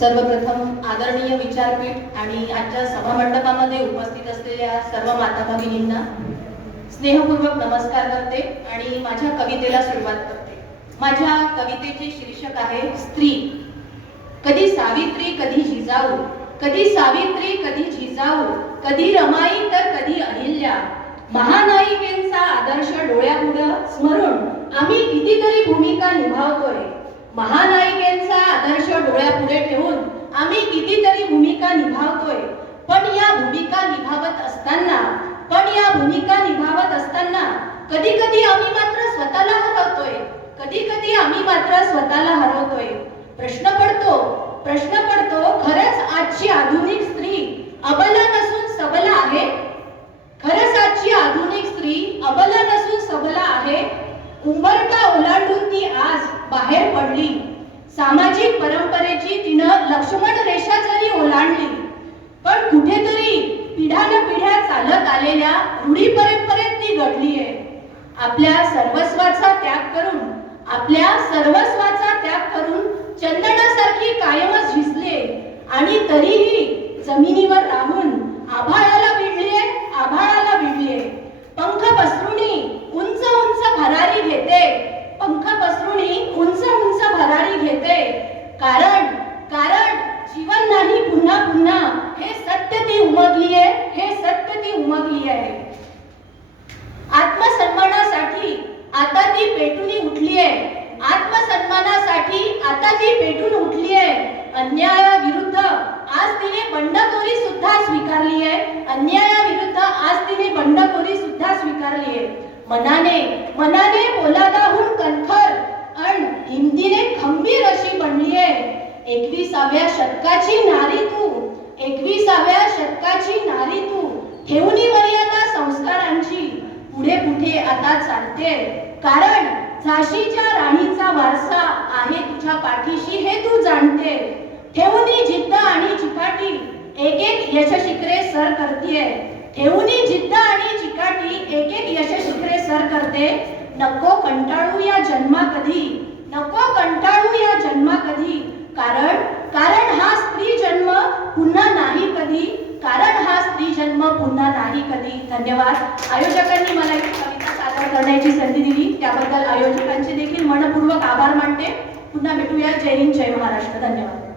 सर्वप्रथम आदरणीय विचारपीठ आणि आजच्या सभामंडपामध्ये उपस्थित असलेल्या सर्व माता भगिनींना स्नेहपूर्वक नमस्कार करते आणि माझ्या कवितेला सुरुवात करते. माझ्या कवितेचे शीर्षक आहे स्त्री. कधी सावित्री कधी जिजाऊ. कधी सावित्री कधी जिजाऊ. कधी रमाई तर कधी अहिल्या. महानायिकेंचा आदर्श डोळ्यापुढं स्मरून आम्ही कितीतरी भूमिका निभावतोय. महानायिकेंचा आदर्श डोळ्यापुढे ठेवून आम्ही कितीतरी भूमिका निभावतोय. पण या भूमिका निभावत असताना पण या भूमिका निभावत असताना कधी कधी आम्ही मात्र स्वतःला हरवतोय. कधी कधी आम्ही मात्र स्वतःला हरवतोय. प्रश्न पडतो प्रश्न पडतो खरंच आजची आधुनिक स्त्री अबला नसून सबला आहे? खरंच आजची आधुनिक स्त्री अबला नसून सबला आहे? उंबरटा ओलांडून ती आज बाहेर पडली. सामाजिक परंपरेची तिनं लक्ष्मण रेषा जरी ओलांडली पण कुठेतरी पिढ्यान पिढ्या चालत आलेल्या रूढी परंपरेत ती घडली आहे आपल्या सर्वस्वाचा त्याग करून आपल्या सर्वस्वाचा त्याग करून चंदनासारखी कायमच झिजले आणि तरीही जमिनीवर राहून आभाळा कारण कारण जीवन नाही पुन्हा पुन्हा. हे सत्य ती उमगली आहे हे सत्य ती उमगली आहे आत्मसन्मानासाठी आता ती पेटून उठली आहे आत्मसन्मानासाठी आता ती पेटून उठली आहे अन्यायाविरुद्ध आज तिने बंडखोरी सुद्धा स्वीकारली आहे अन्यायाविरुद्ध आज तिने बंडखोरी सुद्धा स्वीकारली आहे मनाने मनाने पोलादाहून कणखर अन हिमतीने खंबीर अशी बनली आहे एकविसाव्या शतकाची नारी तू एकविसाव्या शतकाची नारी तू. ठेवणी मर्यादा संस्कारांची पुढे कुठे आता चालते? कारण झाशीच्या राणीचा वारसा आहे तुझ्या पाठीशी हे तू जाणते. ठेवणी जिद्द आणि चिकाटी एक एक यशशिखरे सर करतीये. ठेवणी जिद्द आणि चिकाटी एक एक यशशिखरे सर करते. नको कंटाळू या जन्मा कधी नको कंटाळू या जन्मा कधी? कारण कारण हा स्त्री जन्म पुन्हा नाही कधी. कारण हा स्त्री जन्म पुन्हा नाही कधी. धन्यवाद. आयोजकांनी मला एक कविता सादर करण्याची संधी दिली. त्याबद्दल आयोजकांचे देखील मनपूर्वक आभार मानते. पुन्हा भेटूया. जय हिंद जय महाराष्ट्र. धन्यवाद.